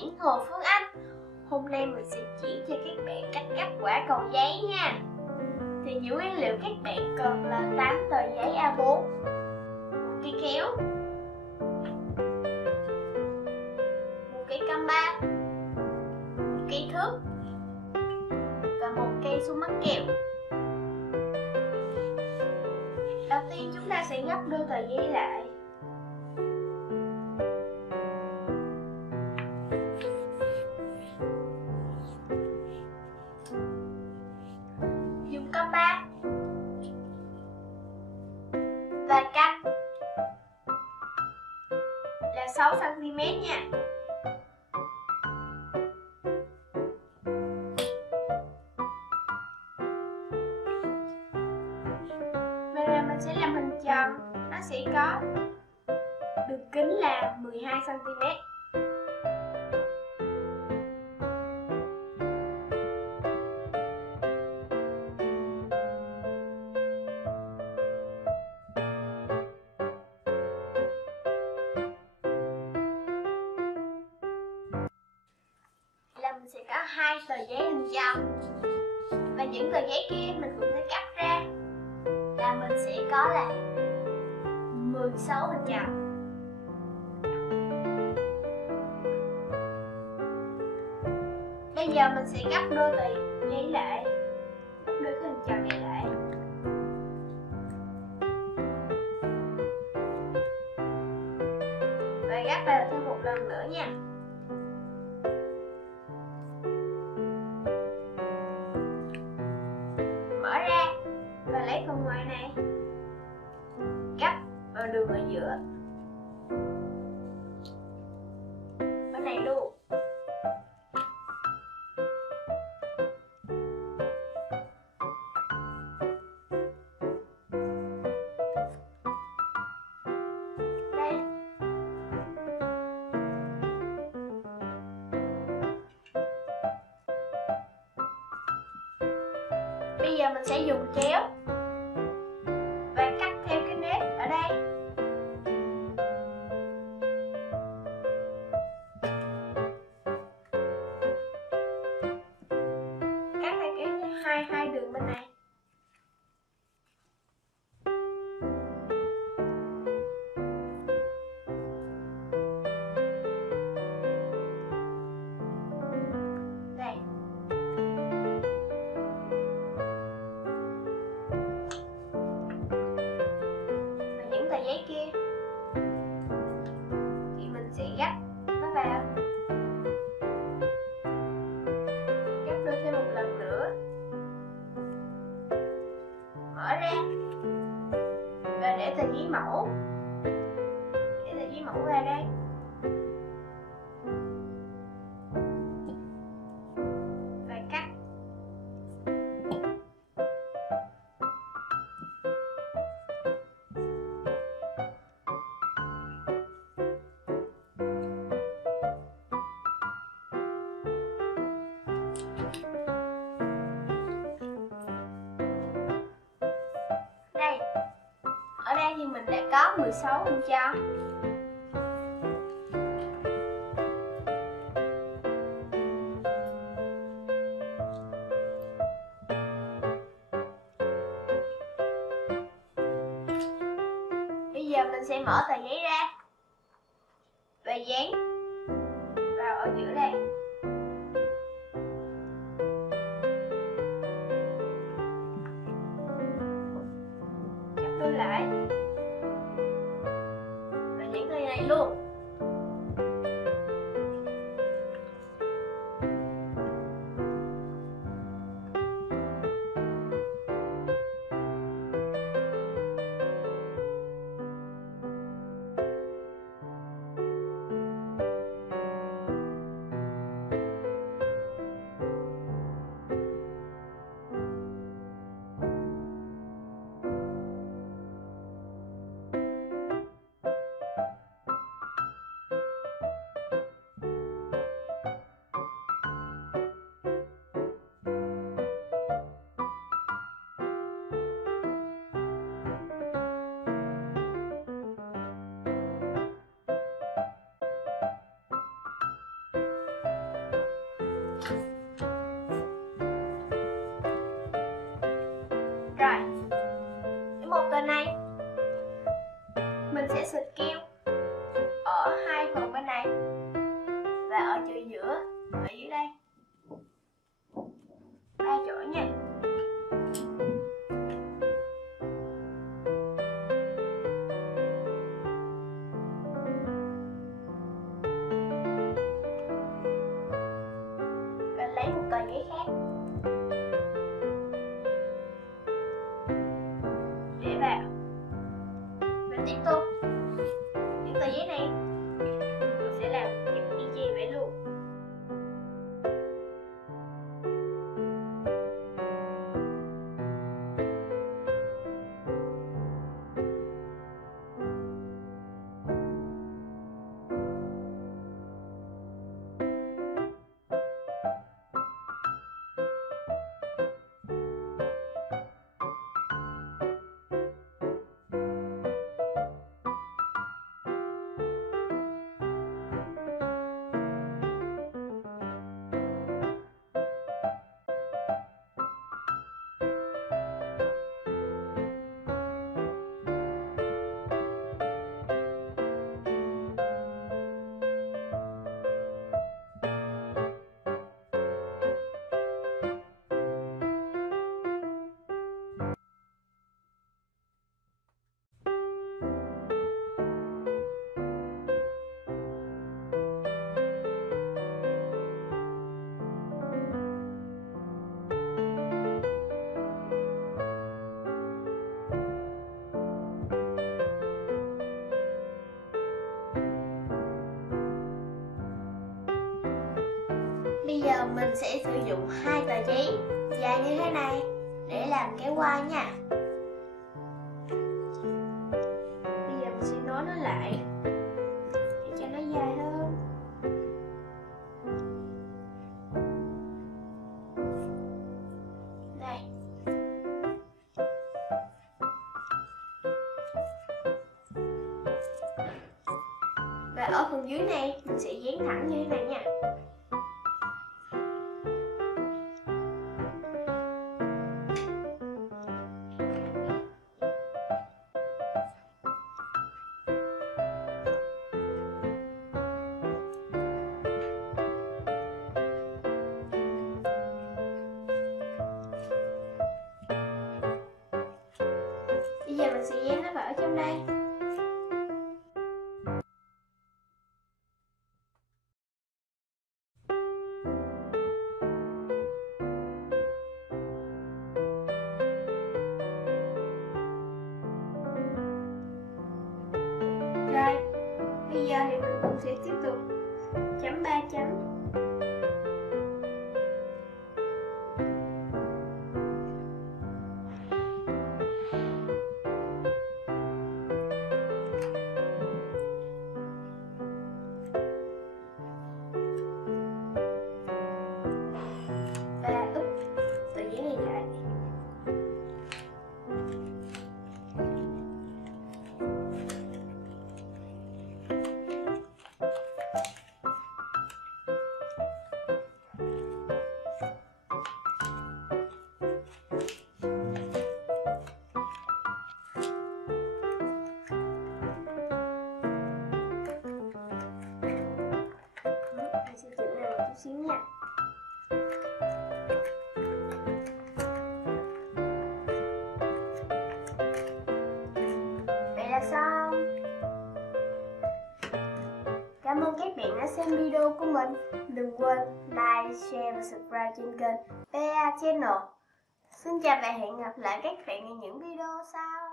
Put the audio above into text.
Nguyễn Hồ Phương Anh. Hôm nay mình sẽ chỉ cho các bạn cách cắt quả cầu giấy nha. Thì những nguyên liệu các bạn cần là 8 tờ giấy A4, một cây kéo, một cây căm ba, một cây thước và một cây su mắc keo. Đầu tiên chúng ta sẽ gấp đôi tờ giấy lại. Dùng căm ba và canh là 6 cm nha. Và mình sẽ làm hình tròn, nó sẽ có đường kính là 12 cm. Là mình sẽ có 2 tờ giấy hình tròn và những tờ giấy kia mình cũng sẽ cắt ra, là mình sẽ có là 16 hình tròn. Bây giờ mình sẽ gấp đôi tờ giấy lại, gấp đôi cái hình tròn này lại. Và gấp vào thêm một lần nữa nha. Mở ra và lấy phần ngoài này gấp vào đường ở giữa bên này luôn. Đây. Bây giờ mình sẽ dùng kéo và cắt theo cái nếp ở đây. Cắt theo cái hai đường bên này. Đây. Tờ giấy kia thì mình sẽ gấp nó vào, gấp đôi thêm một lần nữa, mở ra và để tờ giấy mẫu, vào đây. Và cắt. Đây, ở đây thì mình đã có 16 hình tròn. Bây giờ mình sẽ mở tờ giấy ra và dán vào ở giữa đây. Lại và những cái này luôn. sợi keo ở hai phần bên này và ở chỗ giữa, ở dưới đây, 3 chỗ nha. Và lấy một tờ giấy khác để vào và tiếp tục những tờ giấy này mình sẽ làm y chang vậy luôn. Bây giờ mình sẽ sử dụng 2 tờ giấy dài như thế này để làm cái hoa nha. Bây giờ mình sẽ nối nó lại để cho nó dài hơn. Đây. Và ở phần dưới này mình sẽ dán thẳng như thế này nha. Bây giờ mình sẽ dán nó vào ở trong đây. Rồi, bây giờ thì mình cũng sẽ tiếp tục chấm 3 chấm. Và úp tờ giấy này lại. Mình sẽ chỉnh lại một chút xíu nha. Vậy là xong. Cảm ơn các bạn đã xem video của mình. Đừng quên like, share và subscribe trên kênh PA Channel. Xin chào và hẹn gặp lại các bạn ở những video sau.